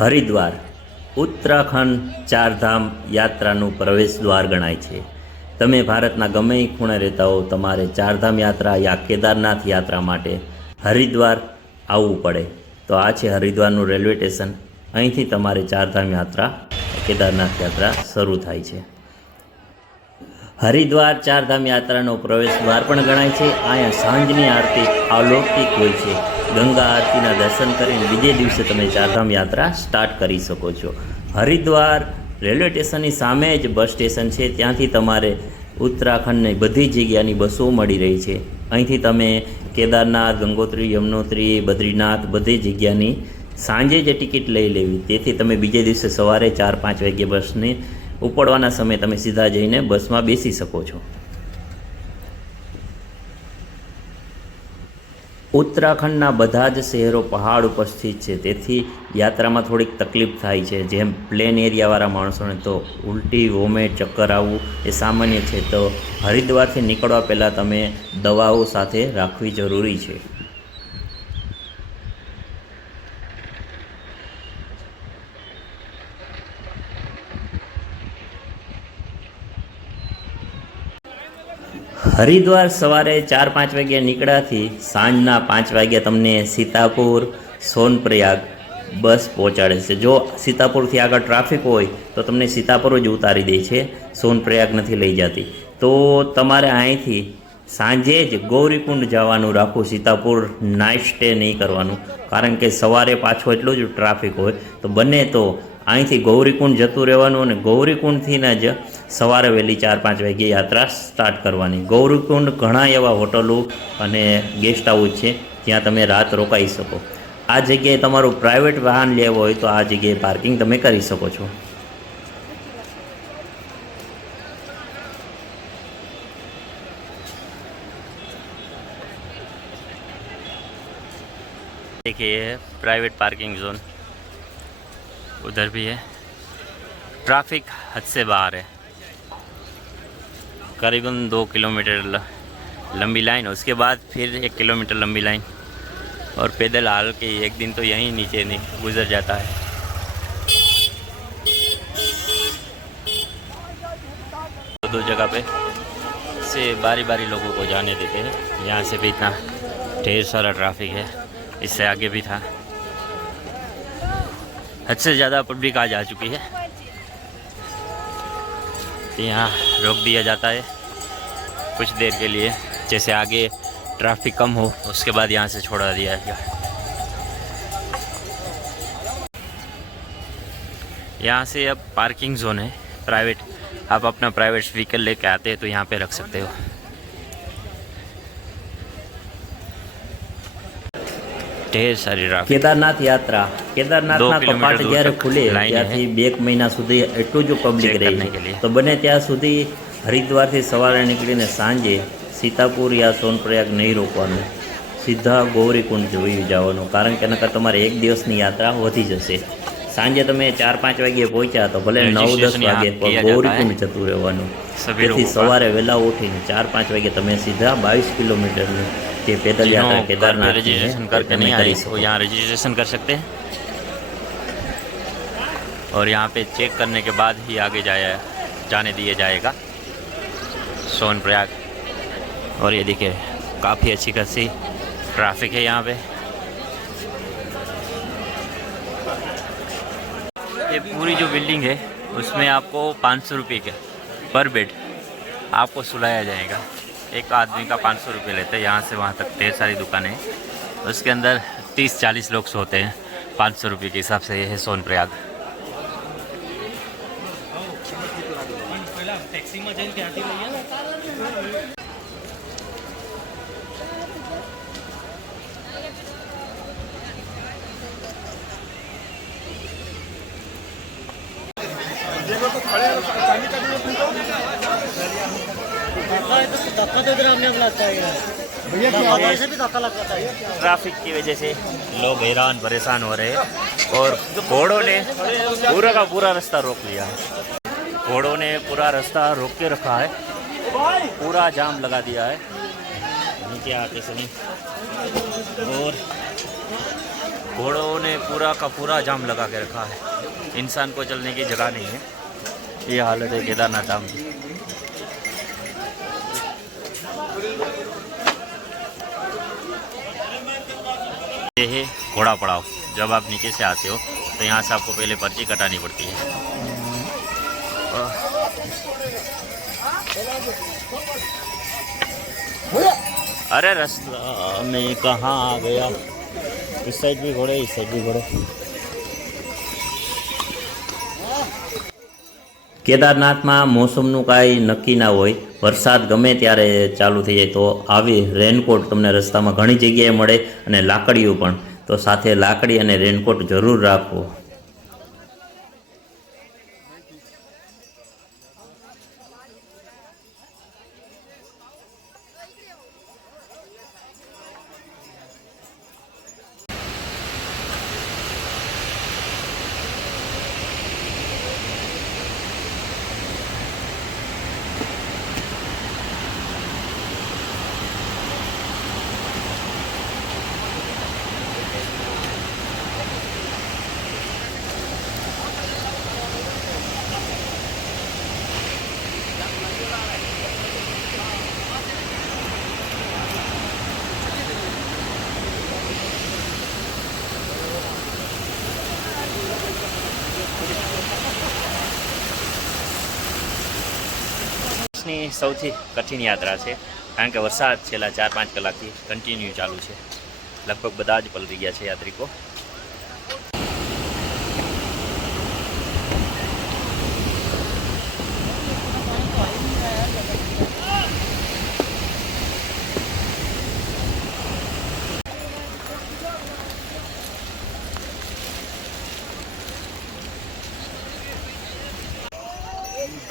હરિદ્વાર ઉત્તરાખંડ ચારધામ યાત્રાનું પ્રવેશ દ્વાર ગણાય છે. તમે ભારતના ગમે એ ખૂણે રહેતા હો, તમારે ચારધામ યાત્રા યા કેદારનાથ યાત્રા માટે હરિદ્વાર આવવું પડે. તો આ છે હરિદ્વારનું રેલવે સ્ટેશન. અહીંથી તમારે ચારધામ યાત્રા કેદારનાથ યાત્રા શરૂ થાય છે. હરિદ્વાર ચારધામ યાત્રાનો પ્રવેશ દ્વાર પણ ગણાય છે. અહીંયા સાંજની આરતી અલૌકિક હોય છે. ગંગા આરતીના દર્શન કરીને બીજે દિવસે તમે ચારધામ યાત્રા સ્ટાર્ટ કરી શકો છો. હરિદ્વાર રેલવે સ્ટેશનની સામે જ બસ સ્ટેશન છે. ત્યાંથી તમારે ઉત્તરાખંડની બધી જગ્યાની બસો મળી રહી છે. અહીંથી તમે કેદારનાથ, ગંગોત્રી, યમનોત્રી, બદ્રીનાથ બધી જગ્યાની સાંજે જ ટિકિટ લઈ લેવી. તેથી તમે બીજે દિવસે સવારે 4-5 વાગ્યે બસની ઉપડવાના સમયે તમે સીધા જઈને બસમાં બેસી શકો છો. ઉત્તરાખંડના બધા જ શહેરો પહાડ ઉપર સ્થિત છે. તેથી યાત્રામાં થોડીક તકલીફ થાય છે. જેમ પ્લેન એરિયાવાળા માણસોને તો ઉલટી, વોમેટ, ચક્કર આવવું એ સામાન્ય છે. તો હરિદ્વારથી નીકળવા પહેલાં તમે દવાઓ સાથે રાખવી જરૂરી છે. હરિદ્વાર સવારે 4-5 વાગ્યા નીકળ્યાથી સાંજના 5 વાગ્યા તમને સીતાપુર, સોનપ્રયાગ બસ પહોંચાડે છે. જો સીતાપુરથી આગળ ટ્રાફિક હોય તો તમને સીતાપુર જ ઉતારી દે છે, સોનપ્રયાગ નથી લઈ જતી. તો તમારે અહીંથી સાંજે જ ગૌરીકુંડ જવાનું રાખવું. સીતાપુર નાઇટ સ્ટે નહીં કરવાનું, કારણ કે સવારે પાછો એટલું જ ટ્રાફિક હોય. તો બને તો અહીંથી ગૌરીકુંડ જતું રહેવાનું અને ગૌરીકુંડથી જ સવારે વહેલી 4-5 વાગ્યે યાત્રા સ્ટાર્ટ કરવાની. ગૌરીકુંડ ઘણા એવા હોટલો અને ગેસ્ટ હાઉસ છે જ્યાં તમે રાત રોકાઈ શકો. આ જગ્યાએ તમારું પ્રાઇવેટ વાહન લેવું હોય તો આ જગ્યાએ પાર્કિંગ તમે કરી શકો છો. देखिए ये है प्राइवेट पार्किंग जोन, उधर भी है. ट्रैफिक हद से बाहर है. करीबन 2 किलोमीटर लंबी लाइन, उसके बाद फिर 1 किलोमीटर लंबी लाइन और पैदल हाल के एक दिन तो यहीं नीचे नहीं गुजर जाता है. दो जगह पे से बारी बारी लोगों को जाने देते हैं. यहाँ से भी इतना ढेर सारा ट्रैफिक है, इससे आगे भी था. हद से ज़्यादा पब्लिक आज आ चुकी है. यहाँ रोक दिया जाता है कुछ देर के लिए, जैसे आगे ट्रैफिक कम हो उसके बाद यहाँ से छोड़ा दिया जाएगा. यहाँ से अब पार्किंग जोन है प्राइवेट. आप अपना प्राइवेट व्हीकल लेके आते हैं तो यहाँ पे रख सकते हो. ढेर सारी ट्रैफिक. केदारनाथ યાત્રા, કેદારનાથના કપાટ જ્યારે ખુલે ત્યારથી 2 મહિના સુધી એટલું જ પબ્લિક રહે છે. તો બને ત્યાં સુધી હરિદ્વારથી સવારે નીકળીને સાંજે સીતાપુર યા સોનપ્રયાગ નહીં રોકવાનું, સીધા ગૌરીકુંડ જોઈ જવાનું. કારણ કે નકર તમારે એક દિવસની યાત્રા વધી જશે. સાંજે તમે 4-5 વાગ્યે પહોંચ્યા તો ભલે 9-10 વાગે ગૌરીકુંડ જતું રહેવાનું. તેથી સવારે વહેલા ઉઠીને 4-5 વાગે તમે સીધા 22 કિલોમીટરની ये पैदल यात्रा केदारनाथ रजिस्ट्रेशन करके नहीं आए वो यहाँ रजिस्ट्रेशन कर सकते हैं. और यहाँ पे चेक करने के बाद ही आगे जाने दिया जाएगा सोनप्रयाग. और ये देखिए काफ़ी अच्छी खासी ट्रैफिक है यहाँ पे. ये पूरी जो बिल्डिंग है उसमें आपको 500 रुपये के पर बेड आपको सुलाया जाएगा. एक आदमी का 500 रुपये लेते हैं. यहाँ से वहाँ तक ढेर सारी दुकानें हैं. उसके अंदर 30-40 लोग सोते हैं 500 रुपये के हिसाब से. ये है सोनप्रयाग. ट्रैफिक की वजह से लोग हैरान परेशान हो रहे हैं और घोड़ों ने पूरा का पूरा रास्ता रोक लिया है. घोड़ों ने पूरा रास्ता रोक के रखा है, पूरा जाम लगा दिया है नीचे आते समय. और घोड़ों ने पूरा का पूरा जाम लगा के रखा है, इंसान को चलने की जगह नहीं है। ये हालत है केदारनाथ धाम की। ये है घोड़ा पड़ाव। जब आप नीचे से आते हो तो यहाँ से आपको पहले पर्ची कटानी पड़ती है। अरे रास्ता में कहाँ आ गया, इस साइड भी घोड़े, इस साइड भी घोड़े। કેદારનાથમાં મોસમનું કાંઈ નક્કી ના હોય, વરસાદ ગમે ત્યારે ચાલુ થઈ જાય, તો આવી રેનકોટ તમને રસ્તામાં ઘણી જગ્યાએ મળે, અને લાકડીઓ પણ, તો સાથે લાકડી અને રેનકોટ જરૂર રાખવો. ની સૌથી કઠિન યાત્રા છે, કારણ કે વરસાદ છેલ્લા 4-5 કલાકથી કન્ટિન્યુ ચાલુ છે. લગભગ બધા જ પલળી ગયા છે યાત્રિકો.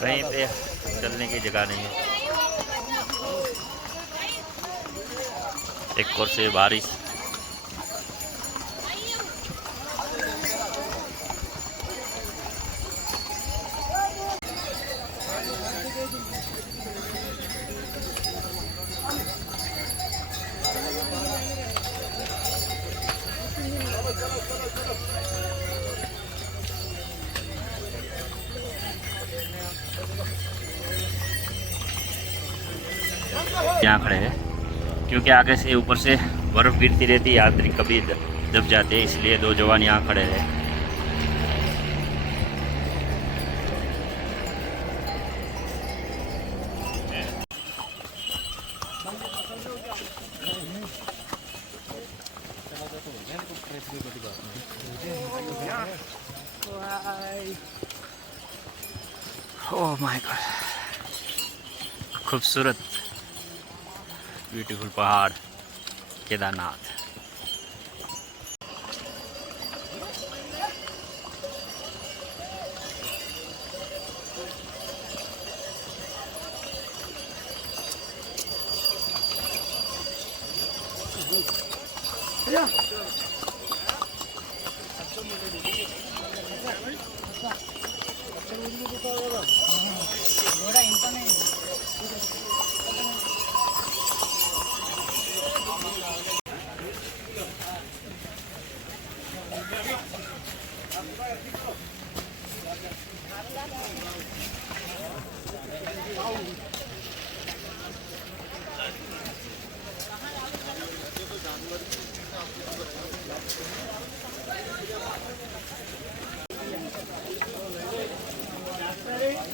कहीं पे चलने की जगह नहीं है. एक और से बारिश. यहाँ खड़े हैं क्योंकि आगे से ऊपर से बर्फ़ गिरती रहती है, यात्री कभी दब जाते हैं, इसलिए दो जवान यहाँ खड़े हैं. ओह माय गॉड, खूबसूरत ब्यूटीफुल पहाड़ केदारनाथ.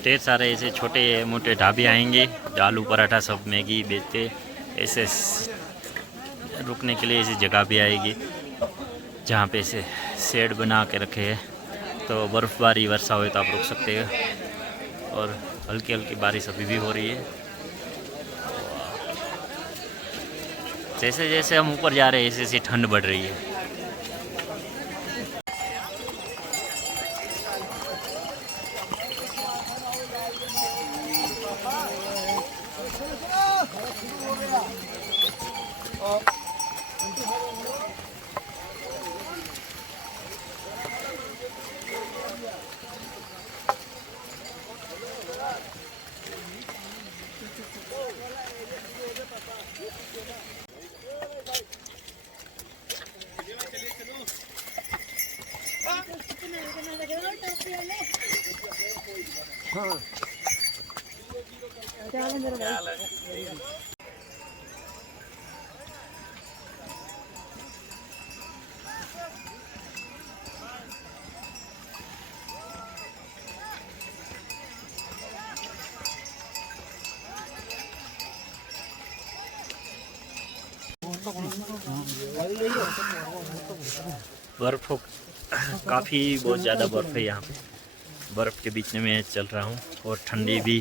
ढेर सारे ऐसे छोटे मोटे ढाबे आएंगे जो आलू पराठा सब मैगी बेचते, ऐसे रुकने के लिए ऐसी जगह भी आएगी जहाँ पे ऐसे शेड बना के रखे हैं, तो बर्फ़बारी वर्षा हो तो आप रुक सकते हैं. और हल्की हल्की बारिश अभी भी हो रही है. जैसे जैसे हम ऊपर जा रहे हैं ऐसे ऐसी ठंड बढ़ रही है. बर्फ काफ़ी बहुत ज़्यादा बर्फ़ है यहाँ पे। बर्फ़ के बीच में मैं चल रहा हूँ और ठंडी भी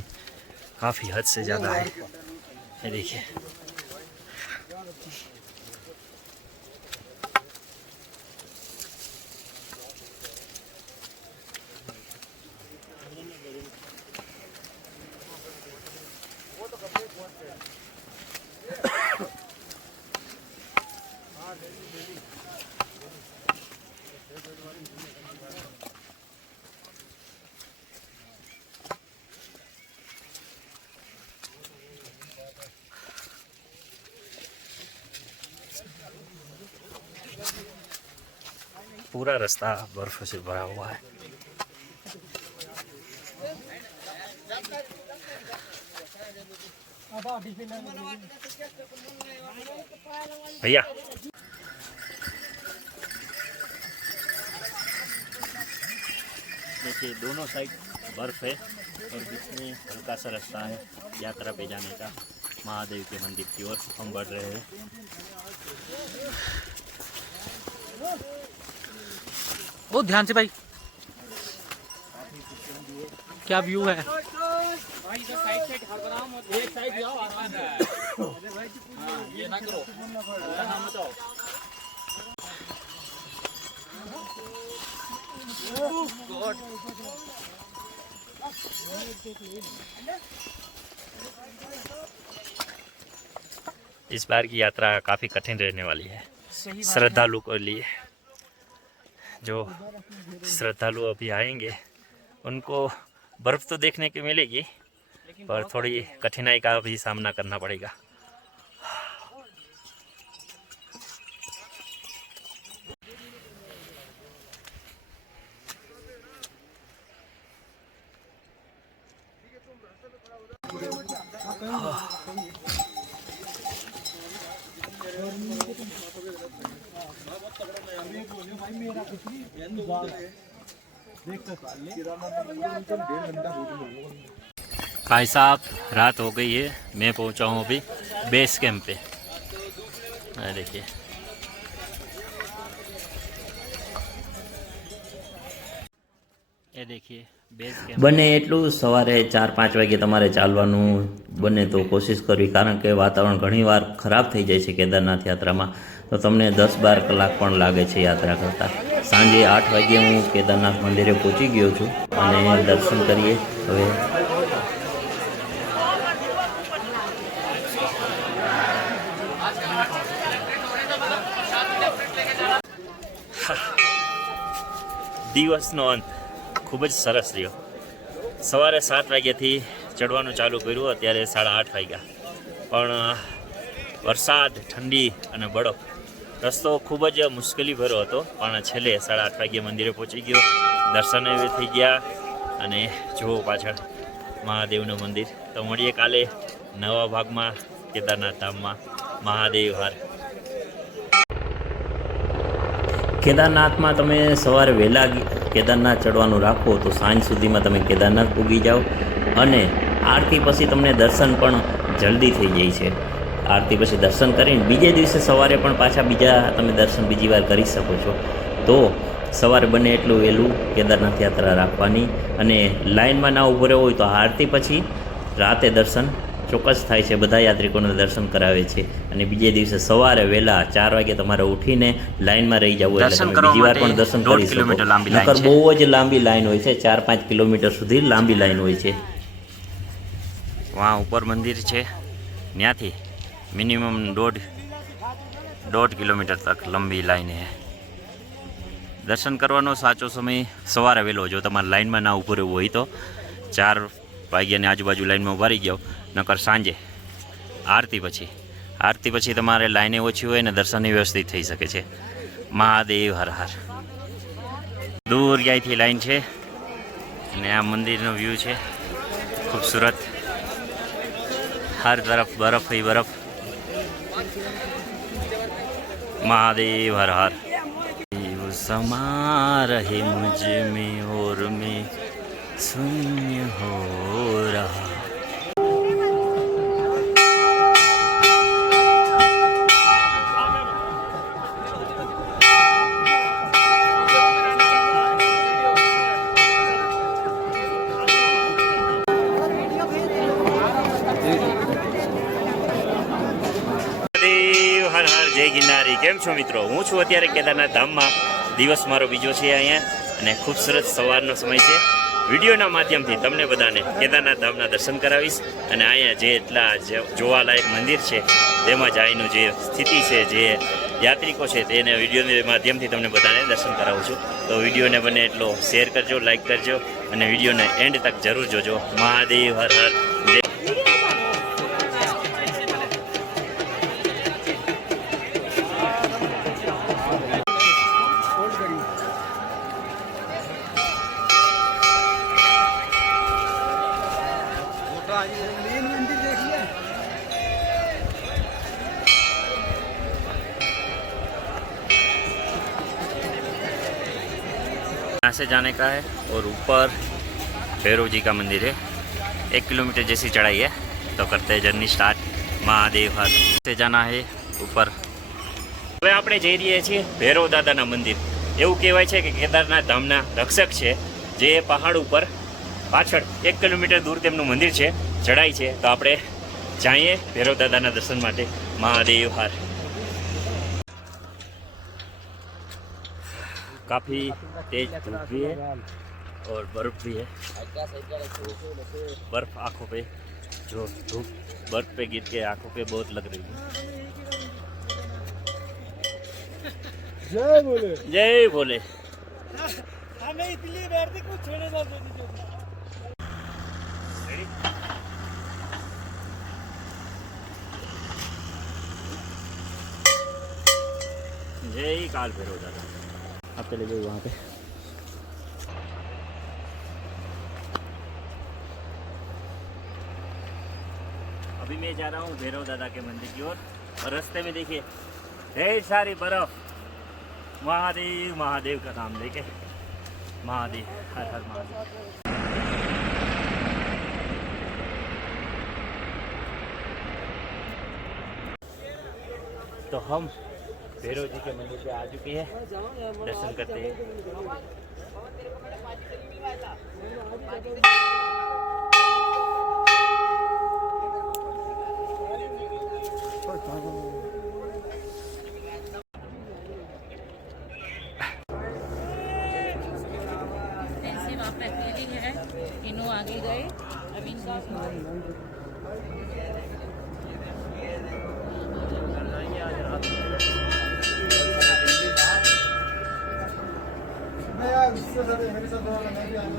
काफ़ी हद से ज़्यादा है। ये देखिए पूरा रास्ता बर्फ से भरा हुआ है। भैया देखिए दोनों साइड बर्फ है और बीच में हल्का सा रास्ता है यात्रा पे जाने का। महादेव के मंदिर की ओर हम बढ़ रहे हैं। ओ ध्यान से भाई, क्या व्यू है। इस बार की यात्रा काफ़ी कठिन रहने वाली है श्रद्धालु के लिए। जो श्रद्धालु अभी आएंगे उनको बर्फ़ तो देखने की मिलेगी पर थोड़ी कठिनाई का भी सामना करना पड़ेगा। भाई साहब रात हो गई है, मैं पहुंचा हूं अभी बेस कैंप पे। देखिए ये देखिए बेस कैंप। બને એટલું સવારે 4-5 વાગે તમારે ચાલવાનું બને તો કોશિશ કરવી, કારણ કે વાતાવરણ ઘણીવાર ખરાબ થઈ જાય છે કેદારનાથ યાત્રામાં, તો તમને 10-12 કલાક પણ લાગે છે યાત્રા કરતાં। સાંજે 8 વાગે હું કેદારનાથ મંદિરે પહોંચી ગયો છું અને દર્શન કરીએ હવે। દિવસનો અંત ખૂબ જ સરસ રહ્યો। સવારે 7 વાગ્યાથી ચડવાનું ચાલુ કર્યું, અત્યારે 8:30 વાગ્યા, પણ વરસાદ, ઠંડી અને બરફ, રસ્તો ખૂબ જ મુશ્કેલી ભર્યો હતો, પણ છેલ્લે 8:30 વાગ્યે મંદિરે પહોંચી ગયો, દર્શન થઈ ગયા અને જુઓ પાછળ મહાદેવનું મંદિર। તો મળીએ કાલે નવા ભાગમાં કેદારનાથ ધામમાં। મહાદેવ હર। કેદારનાથમાં તમે સવારે વહેલા કેદારનાથ ચડવાનું રાખો તો સાંજ સુધીમાં તમે કેદારનાથ પૂગી જાઓ અને આરતી પછી તમને દર્શન પણ જલ્દી થઈ જાય છે। આરતી પછી દર્શન કરીને બીજે દિવસે સવારે પણ પાછા બીજા તમે દર્શન બીજી વાર કરી શકો છો। તો સવારે બને એટલું વહેલું કેદારનાથ યાત્રા રાખવાની અને લાઇનમાં ના ઊભો રહેવો હોય તો આરતી પછી રાતે દર્શન ચોક્કસ થાય છે, બધા યાત્રિકોને દર્શન કરાવે છે અને બીજે દિવસે સવારે વહેલા 4 વાગે તમારે ઉઠીને લાઇનમાં રહી જવું એટલે તમે બીજી વાર પણ દર્શન કરી શકો। નકર બહુ જ લાંબી લાઈન હોય છે, 4-5 કિલોમીટર સુધી લાંબી લાઈન હોય છે। વहाँ ઉપર મંદિર છે, ત્યાંથી મિનિમમ 1.5 કિલોમીટર તક લંબી લાઈન है। દર્શન કરવાનો સાચો સમય સવારે વહેલો, જો તમારે લાઇનમાં ના ઊભું રહેવું હોય તો 4 વાગ્યાની આજુબાજુ લાઇનમાં ઊભા રહી જાઓ, નકર સાંજે આરતી પછી તમારે લાઈને ઓછી હોય ને દર્શનની વ્યવસ્થિત થઈ શકે છે। મહાદેવ હર હર। દૂર જગ્યાએથી લાઈન છે અને આ મંદિરનો વ્યૂ છે ખૂબસૂરત. હર તરફ બરફ ही बर्फ. महादेव हर हर. देव समा रहे मुझ में और मैं शून्य हो रहा. હર હર જય ગિરનારી. કેમ છો મિત્રો? હું છું અત્યારે કેદારનાથ ધામમાં. દિવસ મારો બીજો છે અહીંયા અને ખૂબ સરસ સવારનો સમય છે. વિડીયોના માધ્યમથી તમને બધાને કેદારનાથ ધામના દર્શન કરાવીશ અને અહીંયા જે એટલા જોવાલાયક મંદિર છે તેમજ અહીંનું જે સ્થિતિ છે, જે યાત્રિકો છે તેને વિડીયોના માધ્યમથી તમને બધાને દર્શન કરાવું છું. તો વિડીયોને બને એટલો શેર કરજો, લાઈક કરજો અને વિડીયોને એન્ડ તક જરૂર જોજો. મહાદેવ હર હર જય. यहाँ से जाने का है और ऊपर भैरव जी का मंदिर है. 1 किलोमीटर जैसी चढ़ाई है. तो करते हैं जर्नी स्टार्ट. महादेव हर से जाना है ऊपर. હવે આપણે જઈ રહ્યા છીએ ભૈરવ દાદાના મંદિર. એવું કહેવાય છે કે કેદારનાથ ધામના રક્ષક છે, જે પહાડ ઉપર પાછળ 1 કિલોમીટર દૂર તેમનું મંદિર છે, ચઢાઈ છે. તો આપણે જઈએ ભૈરવ દાદાના દર્શન માટે. મહાદેવ હર. काफ़ी तेज धूप भी है और बर्फ़ भी है. तो बर्फ़ आँखों पे, जो धूप बर्फ़ पे गिर के आँखों पे बहुत लग रही है. जय बोले. जय बोले. हमें इसलिए बैठते कुछ छोड़े ना दो. जय काल भैरव दादा. आप चले जाइए वहाँ पे. अभी मैं जा रहा हूँ भैरव दादा के मंदिर की ओर और रास्ते में देखिए ढेर सारी बर्फ. महादेव महादेव का नाम लेके. महादेव हर हर महादेव. तो हम भैरव जी के मंदिर पे आ चुके हैं. दर्शन करते हैं. ऐसे वहाँ पे अकेली है, तीनों आगे गए. अभी इनका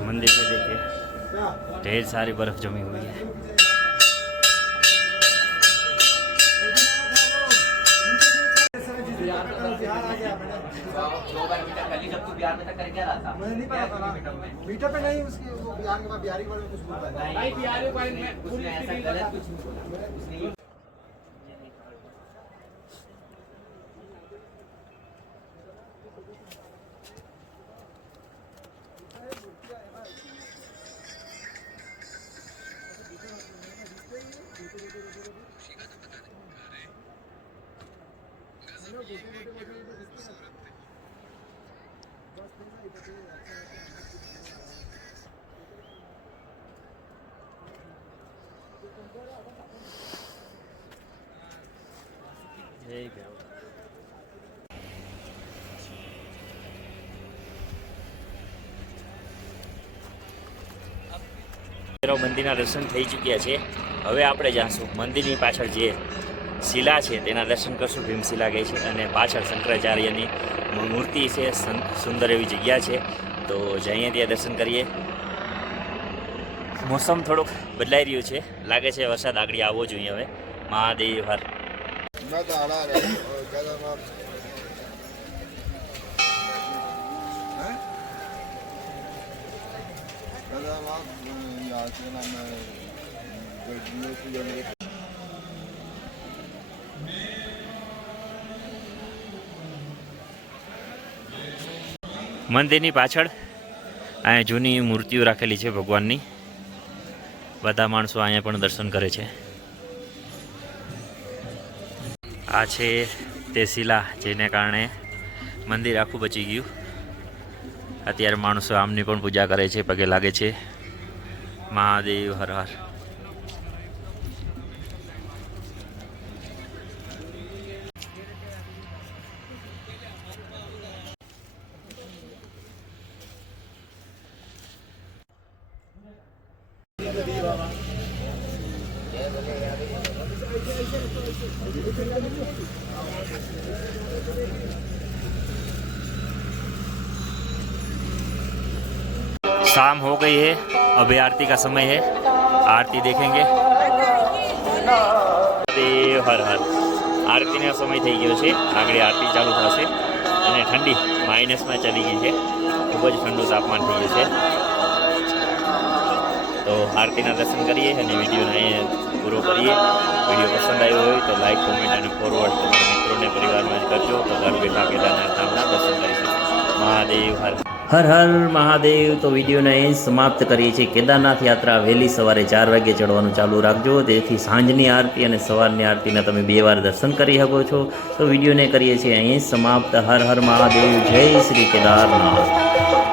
मंदिर पे देखिए ढेर सारी बर्फ जमी हुई है. नहीं पता था ना मीटर पे नहीं उसकी वो बिहार के बाद बिहारी के बारे में कुछ बोलता है नहीं बिहारी के बारे में पूरी ऐसा गलत कुछ नहीं. જય ભૈરવ. ભૈરવ મંદિરના દર્શન થઈ ચૂક્યા છે. હવે આપણે જાશું મંદિરની પાછળ જે શિલા છે તેના દર્શન કરશું. ભીમશિલા ગઈ છે અને પાછળ શંકરાચાર્યની મૂર્તિ છે. સુંદર એવી જગ્યા છે. તો જઈએ ત્યાં દર્શન કરીએ. મોસમ થોડુંક બદલાઈ રહ્યું છે, લાગે છે વરસાદ આગળ આવવો જોઈએ હવે. મહાદેવ હર. केदारनाथ यहाँ से नाम है મંદિરની પાછળ અહીંયા જૂની મૂર્તિઓ રાખેલી છે ભગવાનની. બધા માણસો અહીંયા પણ દર્શન કરે છે. આ છે તે શિલા જેને કારણે મંદિર આખું બચી ગયું. અત્યારે માણસો આમની પણ પૂજા કરે છે, પગે લાગે છે. મહાદેવ હર હર. शाम हो गई है, अभी आरती का समय है. आरती देखेंगे. देव हर हर. આરતીનો સમય થઈ ગયો છે. આગળ આરતી ચાલુ થશે અને ઠંડી માઇનસમાં ચલી ગઈ છે. ખૂબ જ ઠંડુ તાપમાન થઈ ગયું છે. તો આરતીના દર્શન કરીએ અને વિડીયોને પૂરો કરીએ. વિડીયો પસંદ આવ્યો હોય તો લાઈક, કોમેન્ટ અને ફોરવર્ડ તમારા મિત્રોને પરિવારમાં જ કરજો, તો ઘર બેઠા કેદારનાથ ધામના દર્શન કરી શકો. મહાદેવ હર હર હર મહાદેવ. તો વિડીયોને અહીં સમાપ્ત કરીએ છીએ. કેદારનાથ યાત્રા વહેલી સવારે 4 વાગે ચડવાનું ચાલુ રાખજો, જેથી સાંજની આરતી અને સવારની આરતીના તમે 2 વાર દર્શન કરી શકો છો. તો વિડીયોને કરીએ છીએ અહીં સમાપ્ત. હર હર મહાદેવ. જય શ્રી કેદારનાથ.